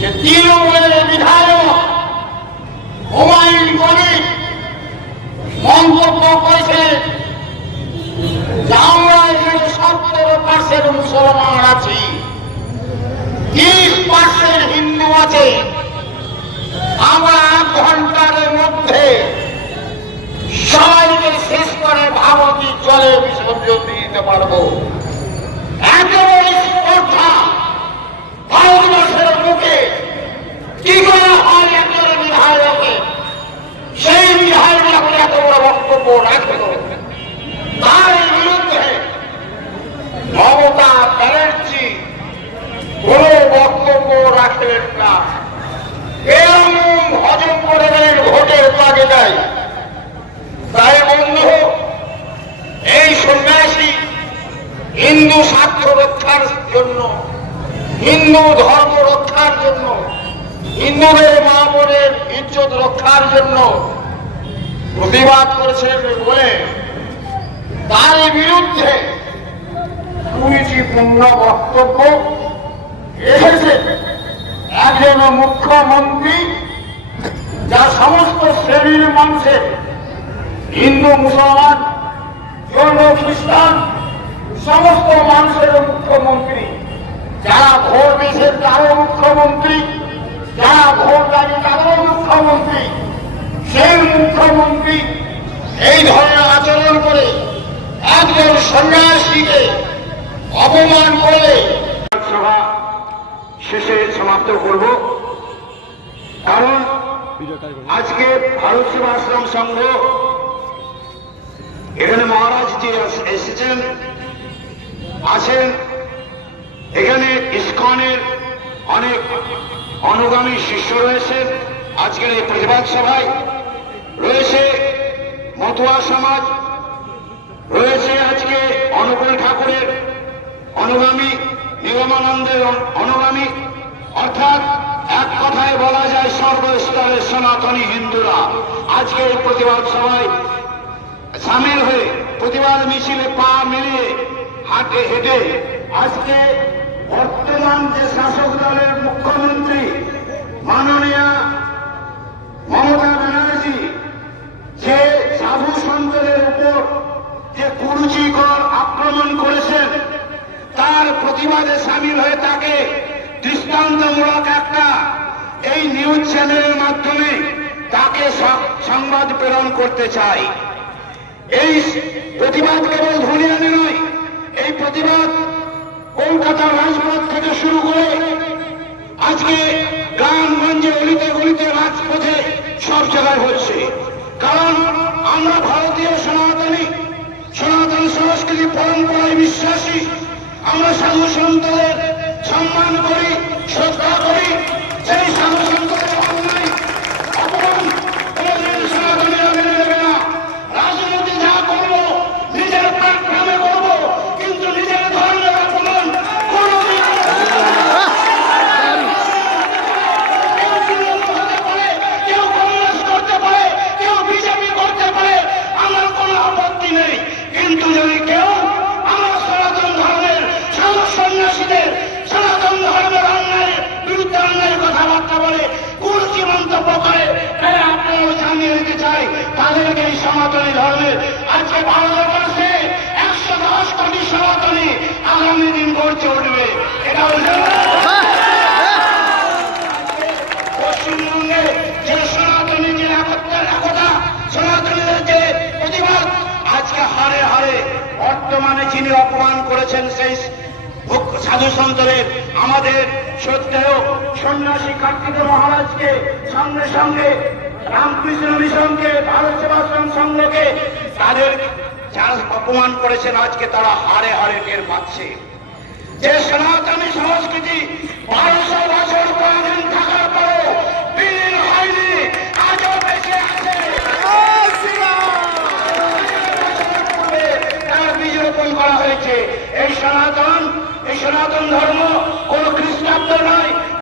যে তৃণমূলের বিধায়ক হুমায়ুন কবির মন্তব্য করেছে যে আমরা এখানে 70% মুসলমান আছি, 30% হিন্দু আছে, আমরা 1 ঘন্টার মধ্যে সবাইকে শেষ করে ভারতীয় জলে বিসর্জন দিতে পারবো। একেবারে স্পর্ধা ভারতবর্ষের মুখে কি করা হয় একজন বিধায়ককে, সেই বিধায়ক এখন এত বড় বক্তব্য রাখল। তার বিরুদ্ধে মমতা ব্যানার্জি কোন বক্তব্য রাখলেন না, এরকম হজম করে গেলেন ভোটের তাগিদায়। তাই বন্ধু, এই সন্ন্যাসী হিন্দু স্বার্থ রক্ষার জন্য, হিন্দু ধর্ম রক্ষার জন্য, হিন্দুদের মা বোনের ইজ্জত রক্ষার জন্য প্রতিবাদ করেছেন বলে তার বিরুদ্ধে কুরুচিপূর্ণ বক্তব্য এসেছে একজন মুখ্যমন্ত্রী, যা সমস্ত শ্রেণীর মানুষের, হিন্দু মুসলমান জৈন খ্রিস্টান সমস্ত মানুষের মুখ্যমন্ত্রী, যারা ভোট দিয়েছেন তারও মুখ্যমন্ত্রী, যারা ভোট দেয়নি তারও মুখ্যমন্ত্রী। সেই মুখ্যমন্ত্রী এই ধরনের আচরণ করে একজন সন্ন্যাসীকে অপমান করে সভা শেষে সমাপ্ত করব। কারণ আজকে ভারত সেবাশ্রম সংঘ এখানে মহারাজ যে এসেছেন আছেন, এখানে ইসকনের অনেক অনুগামী শিষ্য রয়েছেন। আজকের এই প্রতিবাদ সভায় রয়েছে মতুয়া সমাজ, রয়েছে আজকে অনুকূল ঠাকুরের অনুগামী, নিগমানন্দের অনুগামী, অর্থাৎ এক কথায় বলা যায় সর্বস্তরের সনাতনী হিন্দুরা আজকে এই প্রতিবাদ সভায় সামিল হয়ে প্রতিবাদ মিছিলে পা মিলিয়ে হাঁটে হেঁটে আজকে বর্তমান যে শাসক দলের মুখ্যমন্ত্রী মাননীয়া মমতা ব্যানার্জি যে সাধু সন্তদের উপর যে কুরুচিকর আক্রমণ করেছেন, তার প্রতিবাদে সামিল হয়ে তাকে দৃষ্টান্তমূলক একটা এই নিউজ চ্যানেলের মাধ্যমে তাকে সংবাদ প্রেরণ করতে চাই। এই প্রতিবাদ কেবল ধুলিয়ানে নয়, এই প্রতিবাদ কলকাতার রাজপথ থেকে শুরু করে আজকে গ্রামগঞ্জে অলিতে গলিতে রাজপথে সব জায়গায় হচ্ছে। কারণ আমরা ভারতীয় সনাতনী সংস্কৃতি পরম্পরায় বিশ্বাসী, আমরা সাধু সন্তদের সম্মান করি, শ্রদ্ধা করি। সেই সাধু সন্তদের অন্যায় অপমান সনাতনীরা মেনে নেবে না। রাজনীতি যা করবো নিজের প্ল্যাটফর্মে করবো, কিন্তু নিজের ধর্মের অপমান কোনদিন হতে পারে, কেউ কংগ্রেস করতে পারে, কেউ বিজেপি করতে পারে, আমার কোনো আপত্তি নেই। কিন্তু যদি কেউ আমার সনাতন ধর্মের সাধু সন্ন্যাসীদের সনাতন ধর্মের অন্যায়ের বিরুদ্ধে অন্যায়ের কথাবার্তা বলে, কুরুচি মন্তব্য করে, তাহলে আপনারাও জানিয়ে দিতে চাই তাদেরকে এই সনাতনী ধর্মের আজকে ভারতবর্ষে 110 কোটি সনাতনী আগামী দিন গড়ে উঠবে। এটা পশ্চিমবঙ্গে যে সনাতনী যে একতা, সনাতনীদের যে প্রতিবাদ আজকে হারে হারে বর্তমানে যিনি অপমান করেছেন সেই সাধু সন্তদের আমাদের শ্রদ্ধেয় সন্ন্যাসী কার্তিক মহারাজকে, সঙ্গে সঙ্গে রামকৃষ্ণ মিশনকে, ভারত সেবাশ্রম সংঘকে, তাদের যারা অপমান করেছেন আজকে তারা হারে হারে টের পাচ্ছে। যে সনাতনী সংস্কৃতি 1200 বছর পুরাতন থাকা